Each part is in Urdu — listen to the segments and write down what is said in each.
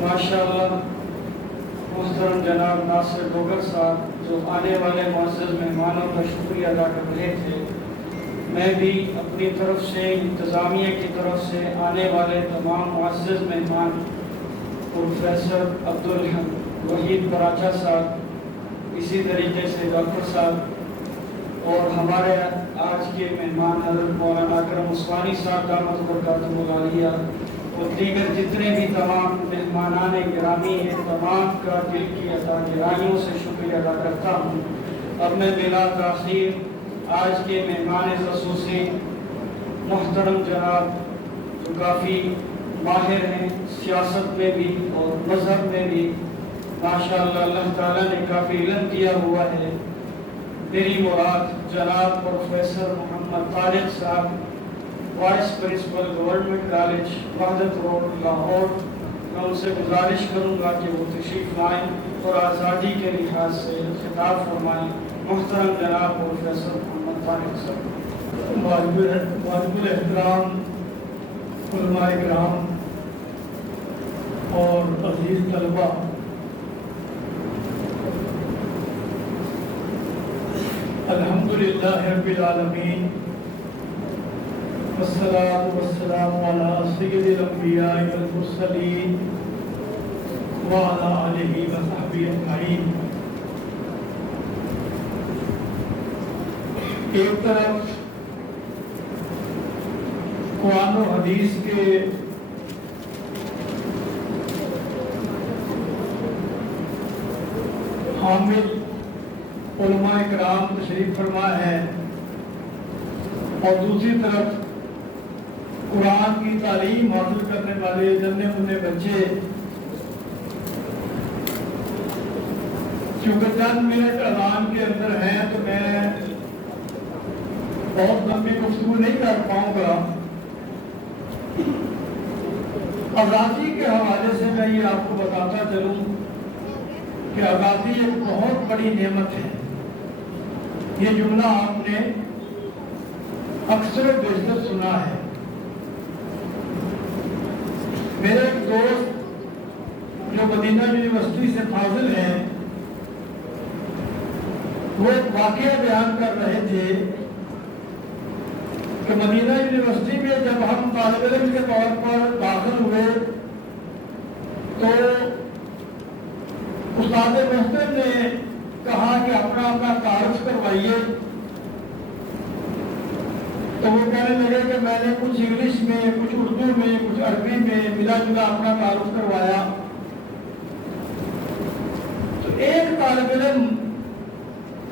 ماشاءاللہ محترم جناب ناصر گوگر صاحب جو آنے والے معزز مہمانوں کا شکریہ ادا کر رہے تھے، میں بھی اپنی طرف سے انتظامیہ کی طرف سے آنے والے تمام معزز مہمان پروفیسر عبدالوحید براچہ صاحب، اسی طریقے سے ڈاکٹر صاحب اور ہمارے آج کے مہمان حضرت مولانا اکرم عثمانی صاحب دامت برکاتہ العالیہ اور دیگر جتنے بھی تمام مہمانان گرامی ہیں، تمام کا دل کی گہرائیوں سے شکریہ ادا کرتا ہوں۔ اب میں بلا تاخیر آج کے مہمان خصوصی محترم جناب جو کافی ماہر ہیں سیاست میں بھی اور مذہب میں بھی، ماشاءاللہ اللہ تعالیٰ نے کافی علم دیا ہوا ہے، میری مراد جناب پروفیسر محمد طارق صاحب، وائس پرنسپل گورنمنٹ کالج وحدت روڈ لاہور، میں ان سے گزارش کروں گا کہ وہ تشریف لائیں اور آزادی کے لحاظ سے خطاب فرمائیں۔ محترم جناب پروفیسر محمد طارق صاحب۔ واجب الاحترام علماء کرام اور عزیز طلباء، الحمدللہ رب العالمین، والصلاة والسلام علی سید الانبیاء والمرسلین وعلی آلہ وصحبہ اجمعین۔ ایک طرف قرآن و حدیث کے حامل علماء کرام تشریف فرما ہے اور دوسری طرف قرآن کی تعلیم حاصل کرنے والے جننے منع بچے، چونکہ چند منٹ اذان کے اندر ہیں تو میں بہت لمبی گفتگو نہیں کر پاؤں گا۔ آزادی کے حوالے سے میں یہ آپ کو بتاتا چلوں کہ آزادی ایک بہت بڑی نعمت ہے۔ یہ جملہ آپ نے اکثر و بیشتر سنا ہے۔ میرے ایک دوست جو مدینہ یونیورسٹی سے فاضل ہیں، وہ ایک واقعہ بیان کر رہے تھے کہ مدینہ یونیورسٹی میں جب ہم طالب علم کے طور پر داخل ہوئے تو استاد محترم نے کہا کہ اپنا تعارف کروائیے، تو وہ کہنے لگے کہ میں نے کچھ انگلش میں، کچھ اردو میں، کچھ عربی میں ملا جلا اپنا تعارف کروایا۔ تو ایک طالب علم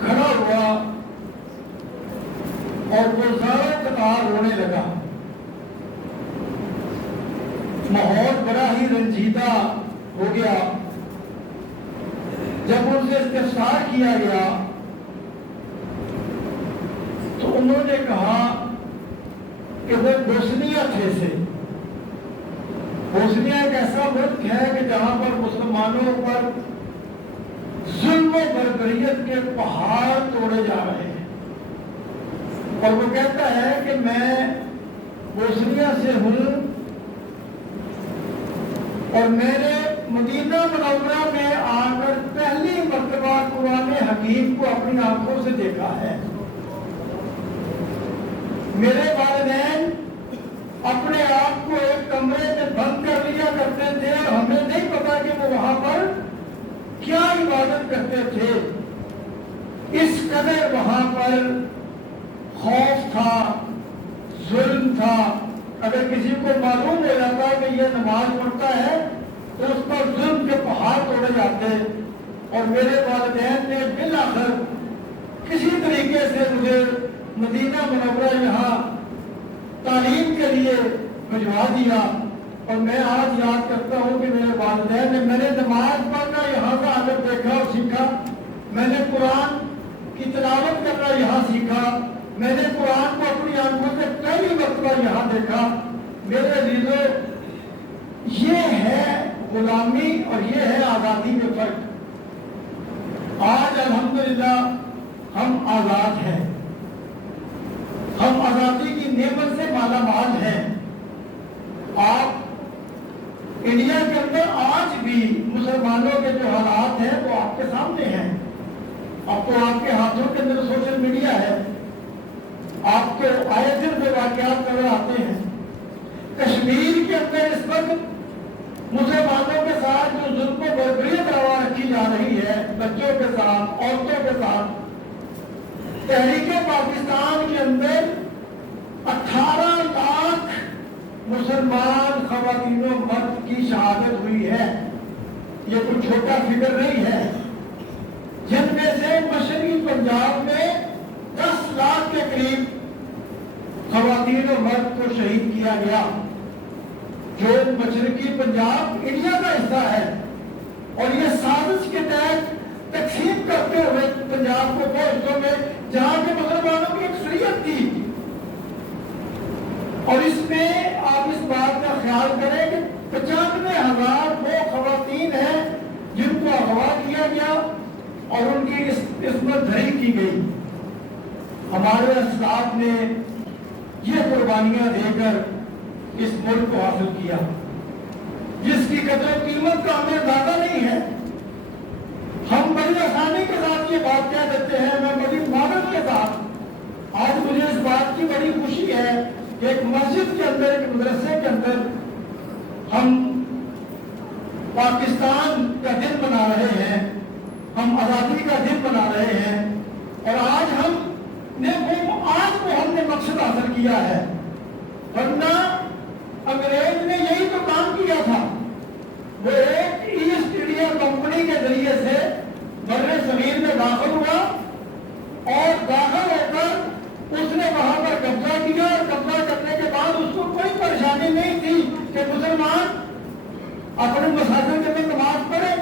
کھڑا ہوا اور وہ زاروں قطار رونے لگا۔ ماحول بڑا ہی رنجیدہ ہو گیا۔ جب ان سے استفسار کیا گیا تو انہوں نے کہا کہ وہ بوسنیا سے بوسنیا ایک ایسا ملک ہے کہ جہاں پر مسلمانوں پر ظلم و بربریت کے پہاڑ توڑے جا رہے ہیں، اور وہ کہتا ہے کہ میں بوسنیا سے ہوں اور میں نے مدینہ منورہ میں آ کر پہلی مرتبہ قرآن حکیم کو اپنی آنکھوں سے دیکھا ہے۔ میرے والدین اپنے آپ کو ایک کمرے میں بند کر لیا کرتے تھے اور ہمیں نہیں پتا کہ وہ وہاں پر کیا عبادت کرتے تھے۔ اس قدر وہاں پر خوف تھا، ظلم تھا۔ اگر کسی کو معلوم ہو جاتا کہ یہ نماز پڑھتا ہے تو اس پر ظلم کے پہاڑ توڑے جاتے، اور میرے والدین نے بالآخر کسی طریقے سے مجھے مدینہ منورہ یہاں تعلیم کے لیے بھجوا دیا، اور میں آج یاد کرتا ہوں کہ میرے والدین نے، میں نے نماز پڑھنا یہاں کا ادب دیکھا اور سیکھا، میں نے قرآن کی تلاوت کرنا یہاں سیکھا، میں نے قرآن کو اپنی آنکھوں سے پہلی مرتبہ یہاں دیکھا۔ میرے عزیزو، یہ ہے غلامی اور یہ ہے آزادی میں فرق۔ آج الحمدللہ ہم آزاد ہیں، ہم آزادی کی نعمت سے مالا مال ہیں، اندر آج بھی مسلمانوں کے جو حالات ہیں وہ آپ کے سامنے ہیں. اب تو آپ کے ہاتھوں کے اندر سوشل میڈیا ہے, آپ کے آئے دن جو واقعات نظر آتے ہیں. کشمیر کے اندر اس وقت مسلمانوں کے ساتھ جو ظلم و بربریت روا رکھی جا رہی ہے, بچوں کے ساتھ, عورتوں کے ساتھ, تحریک پاکستان کے اندر 18 لاکھ مسلمان خواتین و مرد کی شہادت ہوئی ہے. یہ کوئی چھوٹا فگر نہیں ہے, جن میں سے مشرقی پنجاب میں 10 لاکھ کے قریب خواتین و مرد کو شہید کیا گیا. جو مشرقی پنجاب انڈیا کا حصہ ہے, اور یہ سازش کے تحت تقسیم کرتے ہوئے پنجاب کو دو حصوں میں, جہاں کے مسلمانوں کی اکثریت تھی. اور اس میں آپ اس بات کا خیال کریں کہ 95,000 وہ خواتین ہیں جن کو اغوا کیا گیا اور ان کی عصمت دری کی گئی. ہمارے اسلاف نے یہ قربانیاں دے کر اس ملک کو حاصل کیا, جس کی قدر و قیمت کا ہمیں اندازہ نہیں ہے. ہم بڑی آسانی کے ساتھ یہ بات کہہ دیتے ہیں, میں بڑی معذرت کے ساتھ. آج مجھے اس بات کی بڑی خوشی ہے کہ ایک مسجد کے اندر, ایک مدرسے کے اندر ہم پاکستان کا دن منا رہے ہیں, ہم آزادی کا دن منا رہے ہیں, اور آج ہم نے ہم نے مقصد حاصل کیا ہے. ورنہ انگریز نے یہی تو کام کیا تھا. وہ ایک ایسٹ انڈیا کمپنی کے ذریعے سے بر صغیر میں داخل ہوا, اور داخل ہو کر اس نے وہاں پر قبضہ کیا, اور قبضہ کرنے کے بعد اس کو کوئی پریشانی نہیں تھی کہ مسلمان اپنے مساجد کے اندر نماز پڑھے,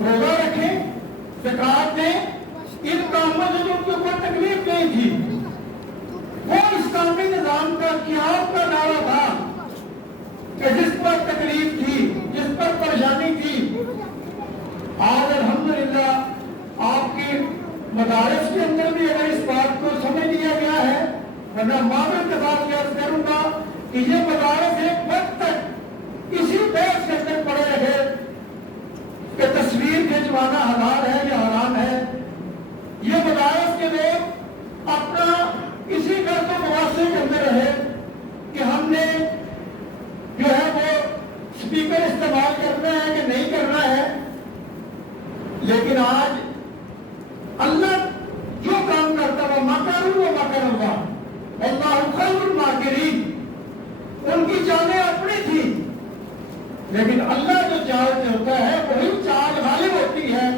روزہ رکھیں, زکات دیں. ان کاموں سے جو ان کو کوئی تکلیف نہیں تھی. وہ اسلامی نظام کا قیام کا نعرہ تھا کہ جس پر تکلیف تھی, جس پر پریشانی تھی. آج الحمدللہ آپ کی مدارس کے اندر بھی اگر اس بات کو سمجھ لیا گیا ہے, ورنہ معذرت کے ساتھ عرض کروں گا کہ یہ مدارس ایک وقت تک اسی بحث کے اندر پڑے رہے کہ تصویر کھینچوانا حلال ہے یا حرام ہے. یہ مدارس کے لوگ اپنا اسی غرض و مواصل کے اندر رہے کہ ہم نے جو ہے وہ اسپیکر استعمال کرنا ہے کہ نہیں کرنا ہے. لیکن آج اللہ جو کام کرتا وہ مکروا و مکر اللہ واللہ خیر الماکرین. ان کی چالیں اپنی تھی, لیکن اللہ جو چال چلتا ہے وہی چال غالب ہوتی ہے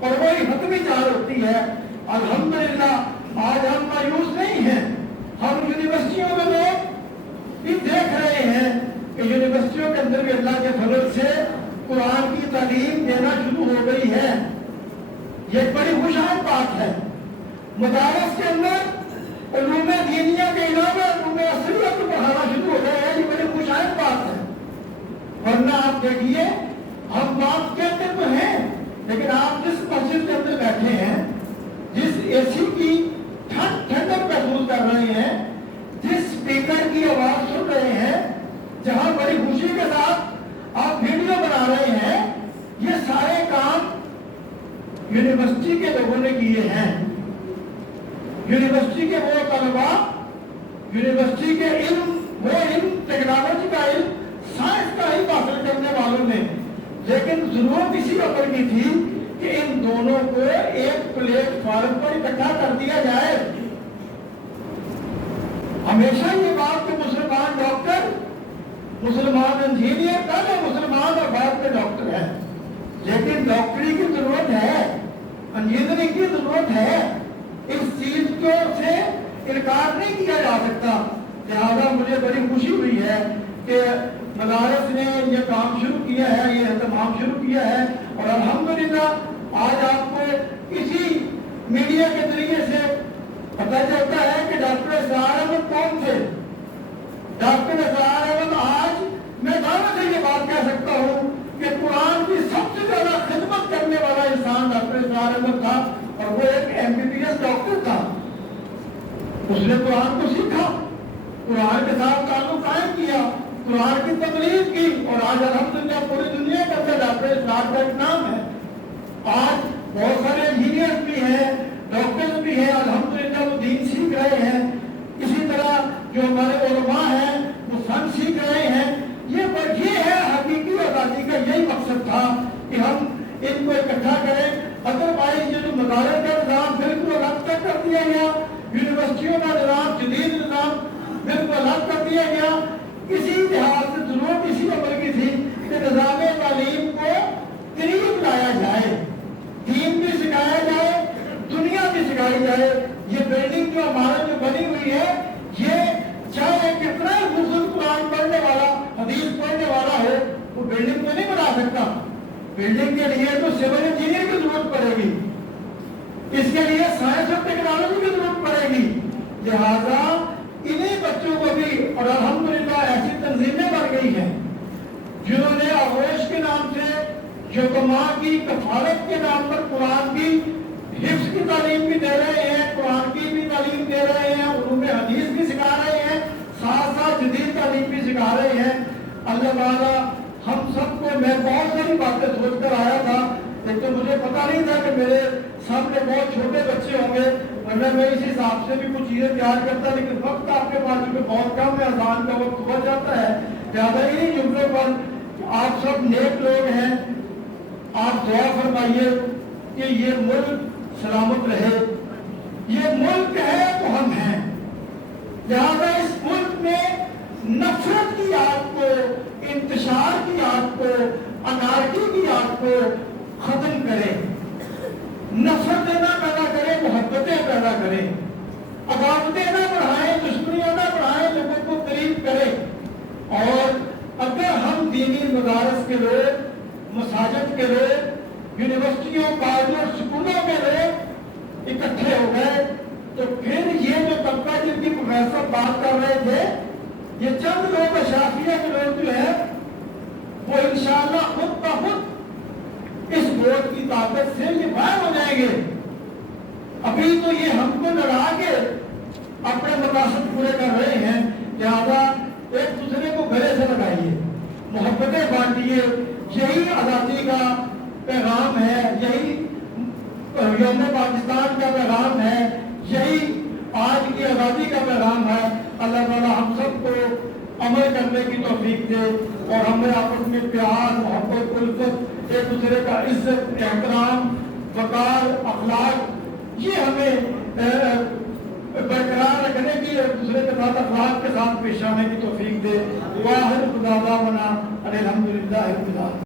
اور وہی حتمی چال ہوتی ہے. الحمدللہ آج ہم مایوس نہیں ہیں. ہم یونیورسٹیوں میں لوگ بھی دیکھ رہے ہیں کہ یونیورسٹیوں کے اندر بھی اللہ کے فضل سے قرآن کی تعلیم دینا شروع ہو گئی ہے. یہ بڑی خوشحال بات ہے. مدارس کے اندر علوم دینیہ کے علاوہ علوم عصریہ کو پڑھانا شروع ہو گیا ہے. یہ بڑی خوشحال بات ہے. ورنہ آپ دیکھیے, ہم بات کہتے تو ہیں, لیکن آپ جس مسجد کے اندر بیٹھے ہیں, جس اے سی کی ٹھنڈک محسوس کر رہے ہیں, جس اسپیکر کی آواز سن رہے ہیں, جہاں بڑی خوشی کے ساتھ آپ ویڈیو بنا رہے ہیں, یہ سارے کام یونیورسٹی کے لوگوں نے کیے ہیں. یونیورسٹی کے وہ طلباء, یونیورسٹی کے علم, وہ علم, ٹیکنالوجی کا علم, سائنس کا ہی حاصل کرنے والوں نے. لیکن ضرورت اسی وقت کی تھی کہ ان دونوں کو ایک پلیٹ فارم پر اکٹھا کر دیا جائے. ہمیشہ یہ بات کہ مسلمان ڈاکٹر, مسلمان انجینئر, پہلے مسلمان اور بعد میں ڈاکٹر ہے. لیکن ڈاکٹری کی ضرورت ہے, انجینئرنگ کی ضرورت ہے. اس چیز کو سے انکار نہیں کیا جا سکتا. لہذا مجھے بڑی خوشی ہوئی ہے کہ مدارس نے یہ کام شروع کیا ہے, یہ اہتمام شروع کیا ہے. اور الحمدللہ آج آپ کو اسی میڈیا کے ذریعے سے پتہ چلتا ہے کہ ڈاکٹر اسرار احمد کون تھے. ڈاکٹر اسرار احمد, آج میں دعوے سے یہ بات کہہ سکتا ہوں کہ قرآن کی سب سے زیادہ خدمت کرنے والا انسان ڈاکٹر اسرار احمد تھا, اور وہ ایک MBBS ڈاکٹر تھا. اس نے قرآن کو سیکھا, قرآن کے ساتھ تعلق قائم کیا, قرآن کی تبلیغ کی، اور آج الحمدللہ پوری دنیا کے اندر ڈاکٹر اسلام کا ایک نام ہے۔ آج بہت سارے انجینئر بھی ہیں، ڈاکٹر بھی ہیں، الحمدللہ وہ دین سیکھ رہے ہیں۔ اسی طرح جو ہمارے علماء ہیں وہ فن سیکھ رہے ہیں۔ یہ ہے حقیقی آزادی کا یہی مقصد تھا کہ ہم ان کو اکٹھا کریں۔ ادروائز یہ جو مدارس کا نظام بالکل الگ تک کر دیا گیا، یونیورسٹیوں کا نظام، جدید نظام بالکل الگ کر دیا گیا۔ اسی لحاظ سے ضرورت اسی عمل کی تھی کہ نظام تعلیم کو قریب لایا جائے، دین بھی سکھایا جائے، دنیا بھی سکھائی جائے۔ یہ بلڈنگ جو ہمارا جو بنی ہوئی ہے، یہ چاہے کتنا ہی خوبصورت قرآن پڑھنے والا، حدیث پڑھنے والا ہو، وہ بلڈنگ کو نہیں بنا سکتا۔ بلڈنگ کے لیے تو سول انجینئر کی ضرورت پڑے گی، اس کے لیے سائنس اور ٹیکنالوجی کی ضرورت پڑے گی۔ لہذا انہیں بچوں کو بھی، اور الحمدللہ ایسی تنظیمیں بن گئی ہیں جنہوں نے آغوش کے نام سے یتیماں کی کفالت کے نام پر قرآن کی حفظ کی تعلیم بھی دے رہے ہیں، قرآن کی بھی تعلیم دے رہے ہیں، علوم حدیث بھی سکھا رہے ہیں، ساتھ ساتھ جدید تعلیم بھی سکھا رہے ہیں۔ اللہ تعالیٰ ہم سب کو، میں بہت ساری باتیں سوچ کر آیا تھا، ایک تو مجھے پتا نہیں تھا کہ میرے سامنے بہت چھوٹے بچے ہوں گے، ورنہ میں اس حساب سے بھی کچھ چیزیں تیار کرتا، لیکن وقت آپ کے پاس چونکہ بہت کم ہے، اذان کا وقت ہو جاتا ہے، زیادہ انہیں جملوں پر آپ سب نیک لوگ ہیں، آپ دعا فرمائیے کہ یہ ملک سلامت رہے۔ یہ ملک ہے تو ہم ہیں، لہذا اس ملک میں نفرت کی آگ کو، انتشار کی آگ کو، انارکی کی آگ کو ختم کرے، نفرتیں نہ پیدا کرے، محبتیں پیدا کرے، عداوتیں نہ بڑھائیں، دشمنیاں نہ بڑھائیں، لوگوں کو قریب کرے۔ اور اگر ہم دینی مدارس کے لوگ، مساجد کے لوگ، یونیورسٹیوں، کالجوں، سکولوں کے لوگ اکٹھے ہو گئے تو پھر یہ جو طبقہ جن کی پروفیسر بات کر رہے تھے، یہ چند لوگ اشرافیہ کے لوگ جو ہے وہ انشاءاللہ خود بخود اس ووٹ کی طاقت سے یہ باہر ہو جائیں گے۔ ابھی تو یہ ہم کو لڑا کے اپنے مقاصد پورے کر رہے ہیں، لہذا ایک دوسرے کو گلے سے لگائیے، محبتیں بانٹیے۔ یہی آزادی کا پیغام ہے، یہی یوم پاکستان کا پیغام ہے، یہی آج کی آزادی کا پیغام ہے۔ اللہ تعالیٰ ہم سب کو عمل کرنے کی توفیق دے، اور ہمیں آپس میں پیار، محبت، الفت، ایک دوسرے کا عزت، احترام، وقار، اخلاق، یہ ہمیں برقرار رکھنے کی، ایک دوسرے کے ساتھ اخلاق کے ساتھ پیش آنے کی توفیق دے۔ واحد خدا دعوانا الحمدللہ رب العالمین۔